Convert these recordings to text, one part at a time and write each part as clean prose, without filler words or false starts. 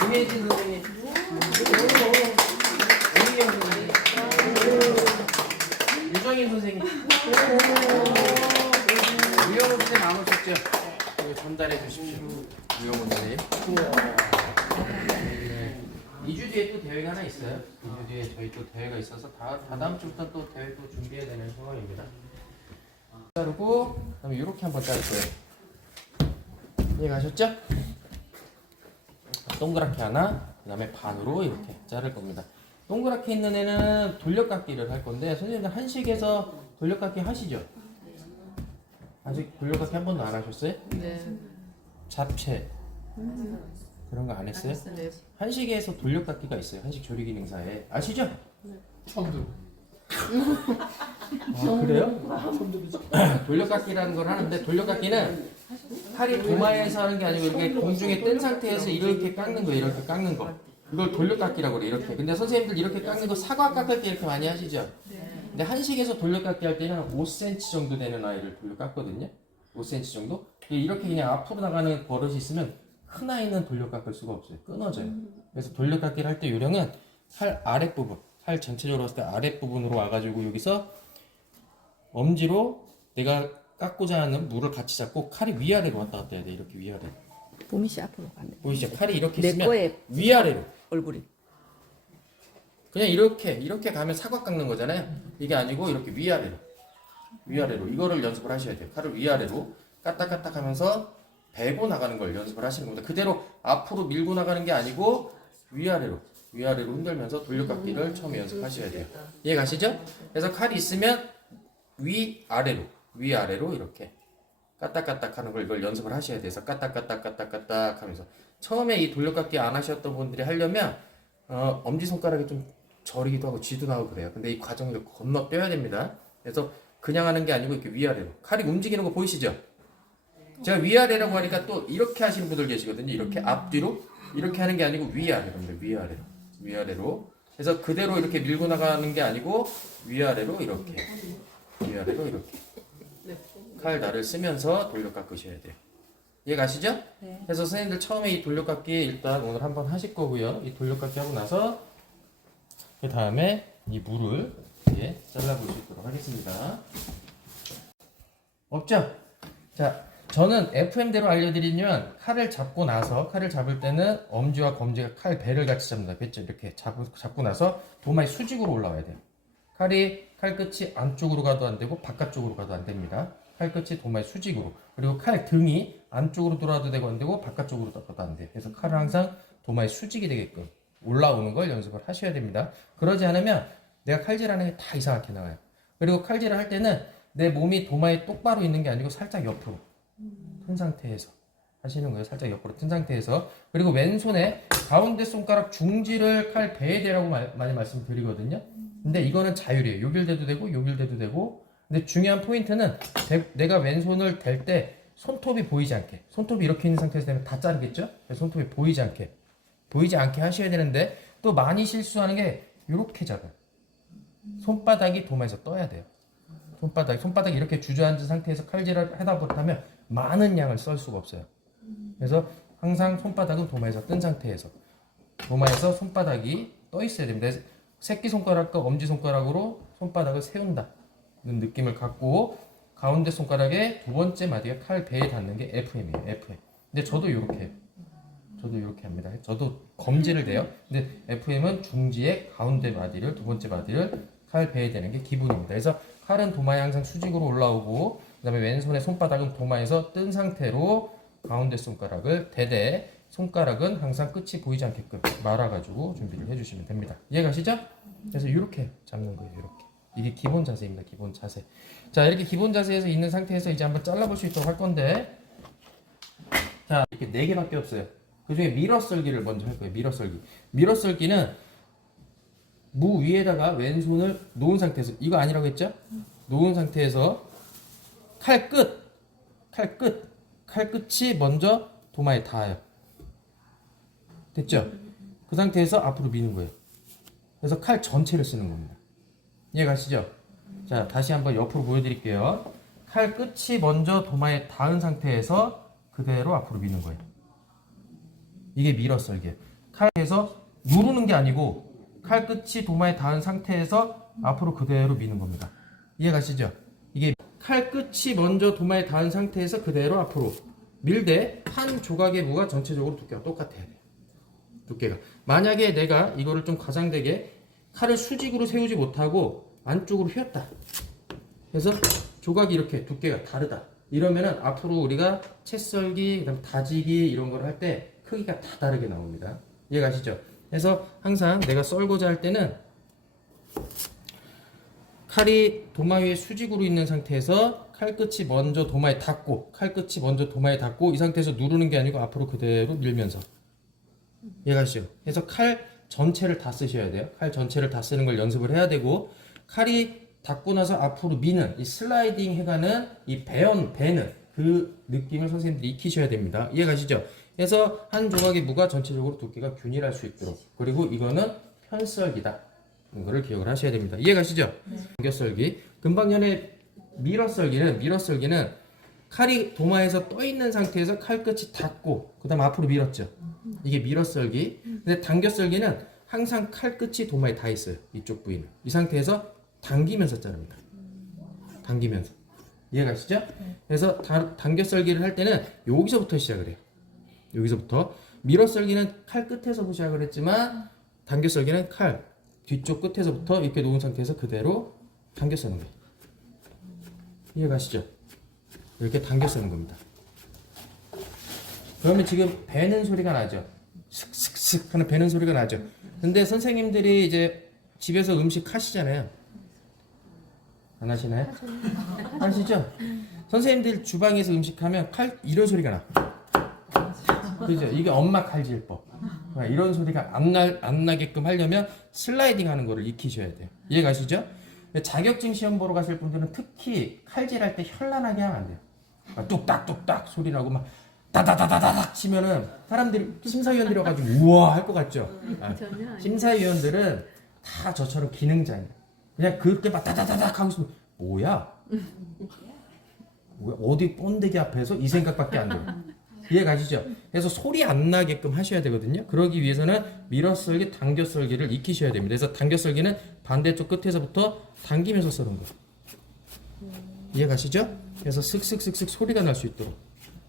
김혜진 선생님, 오미경 선생님, 유정인 선생님, 유영훈 선생님 안 오셨죠? 이거 전달해 주십시오. 유영훈 선생님. 2주 뒤에 또 대회가 하나 있어요. 2주 뒤에 저희 또 대회가 있어서 다다음 주부터 또 대회 또 준비해야 되는 상황입니다. 자르고 그다음에 이렇게 한번 자를 거예요. 이해가셨죠? 동그랗게 하나, 그다음에 반으로 이렇게 자를 겁니다. 동그랗게 있는 애는 돌려깎기를 할 건데 선생님들 한식에서 돌려깎기 하시죠? 아직 돌려깎기 한 번도 안 하셨어요? 네. 잡채 그런 거 안 했어요? 네. 한식에서 돌려깎기가 있어요. 한식 조리 기능사에 아시죠? 처음 들어. 아, 그래요? 돌려깎기라는 걸 하는데 돌려깎기는 칼이 도마에서 하는 게 아니고 이렇게 공중에 뜬 상태에서 이렇게 깎는 거예요. 이렇게 깎는 거. 이걸 돌려깎기라고 그래. 이렇게. 근데 선생님들 이렇게 깎는 거 사과 깎을 때 이렇게 많이 하시죠? 근데 한식에서 돌려깎기 할 때는 5cm 정도 되는 아이를 돌려깎거든요. 5cm 정도? 이렇게 그냥 앞으로 나가는 버릇이 있으면 큰 아이는 돌려깎을 수가 없어요. 끊어져요. 그래서 돌려깎기를 할 때 요령은 칼 아랫부분, 칼 전체적으로 봤을 때 아랫부분으로 와가지고 여기서 엄지로 내가 깎고자 하는 물을 같이 잡고 칼이 위아래로 왔다 갔다 해야 돼. 이렇게 위아래로. 보미 씨 앞으로 가네. 보이시죠? 칼이 이렇게 내 있으면 거에 위아래로. 얼굴이. 그냥 이렇게 가면 사과 깎는 거잖아요. 이게 아니고 이렇게 위아래로. 위아래로. 이거를 연습을 하셔야 돼요. 칼을 위아래로 까딱까딱 하면서 베고 나가는 걸 연습을 하시는 겁니다. 그대로 앞으로 밀고 나가는 게 아니고 위아래로 흔들면서 돌려깎기를 처음에 연습하셔야 돼요. 이해 가시죠? 그래서 칼이 있으면 위아래로 이렇게 까딱까딱 하는 걸 이걸 연습을 하셔야 돼서 까딱까딱 하면서 처음에 이 돌려깎기 안 하셨던 분들이 하려면 엄지손가락이 좀 저리기도 하고 쥐도 나고 그래요. 근데 이 과정을 건너뛰어야 됩니다. 그래서 그냥 하는 게 아니고 이렇게 위아래로 위아래로 움직이는 거 보이시죠? 제가 위아래라고 하니까 또 이렇게 하시는 분들 계시거든요. 이렇게 앞뒤로 이렇게 하는 게 아니고 위아래로. 그래서 그대로 이렇게 밀고 나가는 게 아니고 위아래로 이렇게 칼날을 쓰면서 돌려 깎으셔야 돼요. 이해 가시죠? 네. 그래서 선생님들 처음에 이 돌려 깎기 일단 오늘 한번 하실 거고요. 이 돌려 깎기 하고 나서 그 다음에 이 물을 잘라볼 수 있도록 하겠습니다. 없죠? 자, 저는 FM대로 알려드리면 칼을 잡고 나서 칼을 잡을 때는 엄지와 검지가 칼 배를 같이 잡는다. 그랬죠? 이렇게 잡고 나서 도마의 수직으로 올라와야 돼요. 칼 끝이 안쪽으로 가도 안 되고 바깥쪽으로 가도 안 됩니다. 칼 끝이 도마의 수직으로. 그리고 칼 등이 안쪽으로 돌아도 되고 안 되고 바깥쪽으로 가도 안 돼요. 그래서 칼은 항상 도마의 수직이 되게끔 올라오는 걸 연습을 하셔야 됩니다. 그러지 않으면 내가 칼질하는 게 다 이상하게 나와요. 그리고 칼질을 할 때는 내 몸이 도마에 똑바로 있는 게 아니고 살짝 옆으로 튼 상태에서 하시는 거예요. 살짝 옆으로 튼 상태에서. 그리고 왼손에 가운데 손가락 중지를 칼 배에 대라고 많이 말씀드리거든요. 근데 이거는 자율이에요. 요길대도 되고 요길대도 되고. 근데 중요한 포인트는 내가 왼손을 댈 때 손톱이 보이지 않게, 손톱이 이렇게 있는 상태에서 되면 다 자르겠죠? 손톱이 보이지 않게 하셔야 되는데 또 많이 실수하는 게 이렇게 잡아요. 손바닥이 도마에서 떠야 돼요. 손바닥이 이렇게 주저앉은 상태에서 칼질을 하다 못하면 많은 양을 썰 수가 없어요. 그래서 항상 손바닥은 도마에서 뜬 상태에서 도마에서 손바닥이 떠 있어야 됩니다. 새끼손가락과 엄지손가락으로 손바닥을 세운다는 느낌을 갖고 가운데 손가락의 두 번째 마디가 칼 배에 닿는 게 FM이에요. FM. 근데 저도 이렇게 해요. 저도 이렇게 합니다. 저도 검지를 대요. 근데 FM은 중지의 가운데 마디를, 두 번째 마디를 칼 배에 대는 게 기본입니다. 그래서 칼은 도마에 항상 수직으로 올라오고 그 다음에 왼손의 손바닥은 도마에서 뜬 상태로 가운데 손가락을 대되 손가락은 항상 끝이 보이지 않게끔 말아가지고 준비를 해주시면 됩니다. 이해가시죠? 그래서 이렇게 잡는 거예요. 이렇게. 이게 기본 자세입니다. 기본 자세. 자, 이렇게 기본 자세에서 있는 상태에서 이제 한번 잘라볼 수 있도록 할 건데, 자, 이렇게 4개밖에 없어요. 그 중에 밀어썰기를 먼저 할 거예요. 밀어썰기는 무 위에다가 왼손을 놓은 상태에서, 이거 아니라고 했죠? 놓은 상태에서 칼 끝이 먼저 도마에 닿아요. 됐죠? 그 상태에서 앞으로 미는 거예요. 그래서 칼 전체를 쓰는 겁니다. 이해 가시죠? 자, 다시 한번 옆으로 보여드릴게요. 칼 끝이 먼저 도마에 닿은 상태에서 그대로 앞으로 미는 거예요. 이게 밀어썰기예요. 칼에서 누르는 게 아니고 칼 끝이 도마에 닿은 상태에서 앞으로 그대로 미는 겁니다. 이해가시죠? 이게 칼 끝이 먼저 도마에 닿은 상태에서 그대로 앞으로 밀되 한 조각의 무가 전체적으로 두께가 똑같아야 돼요. 두께가. 만약에 내가 이거를 좀 과장되게 칼을 수직으로 세우지 못하고 안쪽으로 휘었다. 그래서 조각이 이렇게 두께가 다르다. 이러면은 앞으로 우리가 채썰기, 그다음 다지기 이런 걸 할 때 크기가 다 다르게 나옵니다. 이해가시죠? 그래서 항상 내가 썰고자 할 때는 칼이 도마 위에 수직으로 있는 상태에서 칼 끝이 먼저 도마에 닿고 이 상태에서 누르는 게 아니고 앞으로 그대로 밀면서. 이해가시죠? 그래서 칼 전체를 다 쓰셔야 돼요. 칼 전체를 다 쓰는 걸 연습을 해야 되고 칼이 닿고 나서 앞으로 미는 이 슬라이딩 해가는 이 베는 그 느낌을 선생님들이 익히셔야 됩니다. 이해가시죠? 그래서 한 조각의 무가 전체적으로 두께가 균일할 수 있도록. 그리고 이거는 편썰기다. 이거를 기억을 하셔야 됩니다. 이해가시죠? 네. 당겨썰기. 금방 전에 밀어썰기는 칼이 도마에서 떠 있는 상태에서 칼 끝이 닿고 그다음 앞으로 밀었죠. 이게 밀어썰기. 근데 당겨썰기는 항상 칼 끝이 도마에 닿아 있어요. 이쪽 부위는. 이 상태에서 당기면서 자릅니다. 당기면서. 이해가시죠? 그래서 당겨썰기를 할 때는 여기서부터 시작을 해요. 여기서부터. 밀어썰기는 칼 끝에서부터 시작을 했지만 당겨썰기는 칼 뒤쪽 끝에서부터 이렇게 놓은 상태에서 그대로 당겨 쓰는 거예요. 이해가시죠? 이렇게 당겨 쓰는 겁니다. 그러면 지금 배는 소리가 나죠? 슥슥슥 하는 배는 소리가 나죠? 근데 선생님들이 이제 집에서 음식 하시잖아요. 안 하시나요? 하시죠? 선생님들 주방에서 음식하면 칼 이런 소리가 나. 그죠? 이게 엄마 칼질법. 이런 소리가 안 나게끔 하려면 슬라이딩 하는 거를 익히셔야 돼요. 이해가시죠? 자격증 시험 보러 가실 분들은 특히 칼질할 때 현란하게 하면 안 돼요. 뚝딱뚝딱 소리 나고 막 다다다다닥 치면은 사람들이 심사위원들이 와가지고 우와 할 것 같죠? 심사위원들은 다 저처럼 기능자예요. 그냥 그렇게 막 다다다닥 하고 있으면 뭐야? 어디 번데기 앞에서 이 생각밖에 안 돼요. 이해가시죠? 그래서 소리 안 나게끔 하셔야 되거든요. 그러기 위해서는 밀어썰기, 당겨썰기를 익히셔야 됩니다. 그래서 당겨썰기는 반대쪽 끝에서부터 당기면서 썰는 거예요. 이해가시죠? 그래서 슥슥슥슥 소리가 날 수 있도록.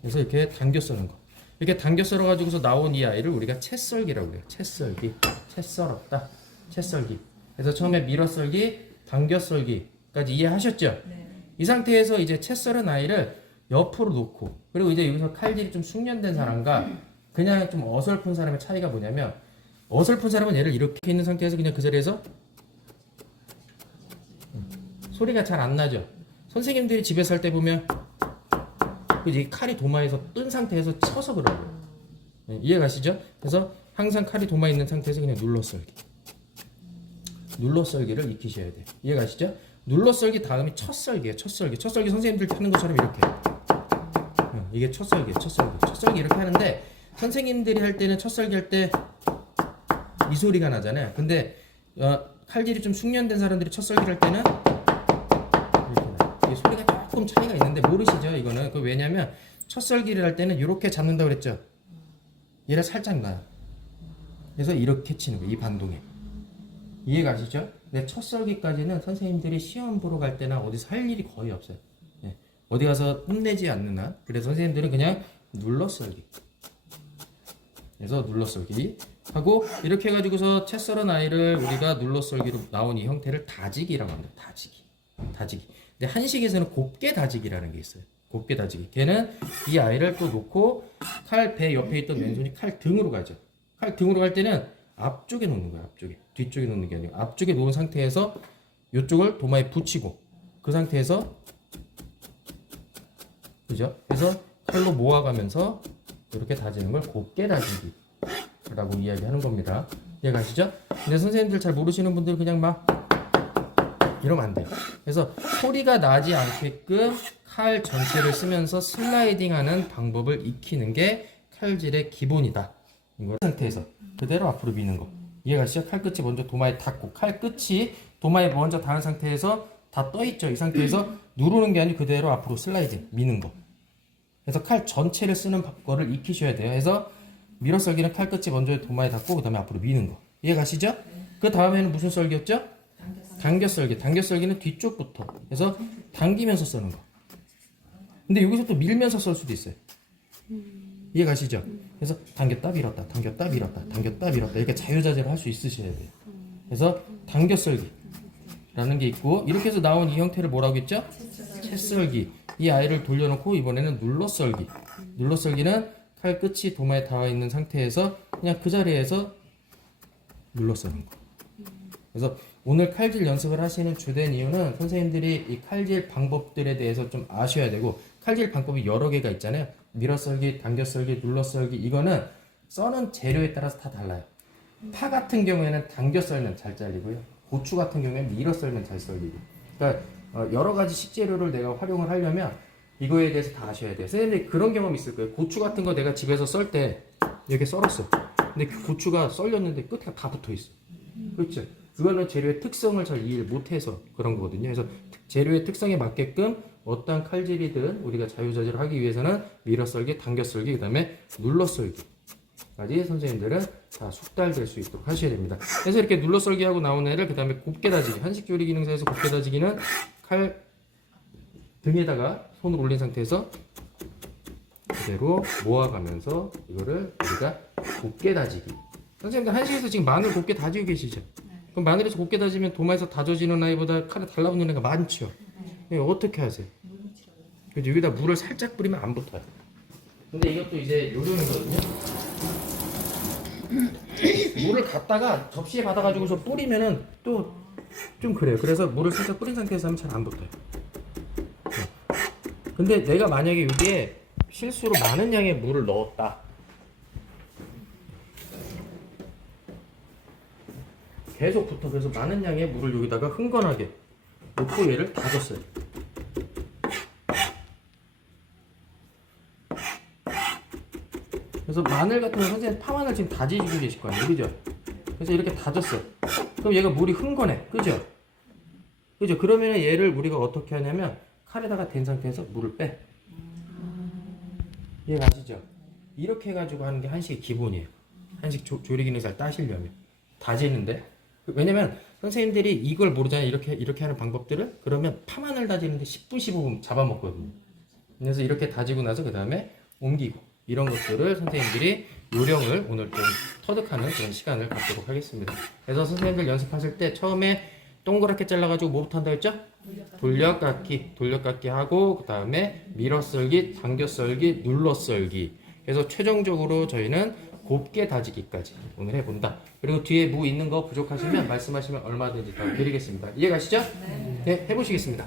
그래서 이렇게 당겨 썰는 거. 이렇게 당겨 썰어가지고서 나온 이 아이를 우리가 채썰기라고 해요. 채썰기. 채 썰었다. 채썰기. 그래서 처음에 밀어썰기, 당겨썰기까지 이해하셨죠? 네. 이 상태에서 이제 채 썰은 아이를 옆으로 놓고 그리고 이제 여기서 칼질이 좀 숙련된 사람과 그냥 좀 어설픈 사람의 차이가 뭐냐면 어설픈 사람은 얘를 이렇게 있는 상태에서 그냥 그 자리에서 소리가 잘 안 나죠. 선생님들이 집에서 할 때 보면 이 칼이 도마에서 뜬 상태에서 쳐서 그러고요. 이해가시죠? 그래서 항상 칼이 도마에 있는 상태에서 그냥 눌러썰기를 익히셔야 돼요. 이해가시죠? 눌러썰기 다음이 첫썰기예요. 첫썰기 선생님들 하는 것처럼 이렇게 이게 첫썰기 이렇게 하는데 선생님들이 할 때는 첫썰기 할 때 이 소리가 나잖아요. 근데 칼질이 좀 숙련된 사람들이 첫썰기를 할 때는 이렇게 나요. 이 소리가 조금 차이가 있는데 모르시죠? 이거는 왜냐면 첫썰기를 할 때는 이렇게 잡는다고 그랬죠. 얘를 살짝 놔요. 그래서 이렇게 치는 거예요. 이 반동에. 이해가시죠? 근데 첫썰기까지는 선생님들이 시험 보러 갈 때나 어디서 할 일이 거의 없어요. 네. 어디 가서 혼내지 않는 한. 그래서 선생님들은 그냥 눌러썰기. 그래서 눌러썰기 하고 이렇게 해가지고서 채 썰은 아이를 우리가 눌러썰기로 나온 이 형태를 다지기라고 합니다. 다지기. 근데 한식에서는 곱게 다지기라는 게 있어요. 곱게 다지기. 걔는 이 아이를 또 놓고 칼 배 옆에 있던 왼손이 칼 등으로 가죠. 칼 등으로 갈 때는 앞쪽에 놓는 거야. 앞쪽에. 뒤쪽에 놓는 게 아니고 앞쪽에 놓은 상태에서 이쪽을 도마에 붙이고 그 상태에서 그죠? 그래서 칼로 모아가면서 이렇게 다지는 걸 곱게 다지기라고 이야기하는 겁니다. 이해가시죠? 근데 선생님들 잘 모르시는 분들 그냥 막 이러면 안 돼요. 그래서 소리가 나지 않게끔 칼 전체를 쓰면서 슬라이딩하는 방법을 익히는 게 칼질의 기본이다. 이거 상태에서 그대로 앞으로 미는 거. 이해가시죠? 칼 끝이 먼저 도마에 닿고 칼 끝이 도마에 먼저 닿은 상태에서 다 떠 있죠. 이 상태에서 누르는 게 아니고 그대로 앞으로 슬라이드 미는 거. 그래서 칼 전체를 쓰는 거를 익히셔야 돼요. 그래서 밀어썰기는 칼 끝이 먼저 도마에 닿고 그 다음에 앞으로 미는 거. 이해 가시죠? 그 다음에는 무슨 썰기였죠? 당겨썰기. 당겨썰기는 뒤쪽부터. 그래서 당기면서 써는 거. 근데 여기서 또 밀면서 썰 수도 있어요. 이해 가시죠? 그래서 당겼다 밀었다, 당겼다 밀었다, 당겼다 밀었다 이렇게 자유자재로 할 수 있으셔야 돼요. 그래서 당겨썰기라는 게 있고 이렇게 해서 나온 이 형태를 뭐라고 했죠? 채썰기. 이 아이를 돌려놓고 이번에는 눌러썰기. 눌러썰기는 칼 끝이 도마에 닿아 있는 상태에서 그냥 그 자리에서 눌러서는 거. 그래서 오늘 칼질 연습을 하시는 주된 이유는 선생님들이 이 칼질 방법들에 대해서 좀 아셔야 되고 칼질 방법이 여러 개가 있잖아요. 밀어썰기, 당겨썰기, 눌러썰기 이거는 써는 재료에 따라서 다 달라요. 파 같은 경우에는 당겨 썰면 잘 잘리고요. 고추 같은 경우에는 밀어 썰면 잘 썰리고. 그러니까 여러 가지 식재료를 내가 활용을 하려면 이거에 대해서 다 아셔야 돼요. 선생님들이 그런 경험 있을 거예요. 고추 같은 거 내가 집에서 썰 때 이렇게 썰었어. 근데 그 고추가 썰렸는데 끝에 다 붙어 있어. 그렇죠? 그거는 재료의 특성을 잘 이해를 못해서 그런 거거든요. 그래서 재료의 특성에 맞게끔 어떤 칼질이든 우리가 자유자재로 하기 위해서는 밀어썰기, 당겨썰기, 그 다음에 눌러썰기까지 선생님들은 다 숙달될 수 있도록 하셔야 됩니다. 그래서 이렇게 눌러썰기하고 나온 애를 그 다음에 곱게 다지기, 한식조리 기능사에서 곱게 다지기는 칼 등에다가 손을 올린 상태에서 그대로 모아가면서 이거를 우리가 곱게 다지기. 선생님들 한식에서 지금 마늘 곱게 다지고 계시죠? 그럼 마늘에서 곱게 다지면 도마에서 다져지는 아이보다 칼에 달라붙는 애가 많죠? 네, 어떻게 하세요? 그죠? 여기다 물을 살짝 뿌리면 안 붙어요. 근데 이것도 이제 요령이거든요. 물을 갖다가 접시에 받아가지고서 뿌리면은 또 좀 그래요. 그래서 물을 살짝 뿌린 상태에서 하면 잘 안 붙어요. 근데 내가 만약에 여기에 실수로 많은 양의 물을 넣었다. 계속 붙어. 그래서 많은 양의 물을 여기다가 흥건하게 놓고 얘를 다졌어요. 그래서 마늘 같은 거 선생님 파마늘 지금 다지고 계실 거 아니에요, 그죠? 그래서 이렇게 다졌어요. 그럼 얘가 물이 흥건해, 그죠? 그죠? 그러면 얘를 우리가 어떻게 하냐면 칼에다가 댄 상태에서 물을 빼. 이해 가시죠? 이렇게 해가지고 하는 게 한식의 기본이에요. 한식 조리 기능 잘 따시려면 다지는데 왜냐면 선생님들이 이걸 모르잖아요. 이렇게 하는 방법들을 그러면 파마늘 다지는데 10분 15분 잡아먹거든요. 그래서 이렇게 다지고 나서 그 다음에 옮기고 이런 것들을 선생님들이 요령을 오늘 좀 터득하는 그런 시간을 갖도록 하겠습니다. 그래서 선생님들 연습하실 때 처음에 동그랗게 잘라가지고 뭐부터 한다 했죠? 돌려깎기 하고 그 다음에 밀어썰기, 당겨썰기, 눌러썰기. 그래서 최종적으로 저희는 곱게 다지기까지 오늘 해본다. 그리고 뒤에 무 있는 거 부족하시면 말씀하시면 얼마든지 더 드리겠습니다. 이해 가시죠? 네, 해보시겠습니다.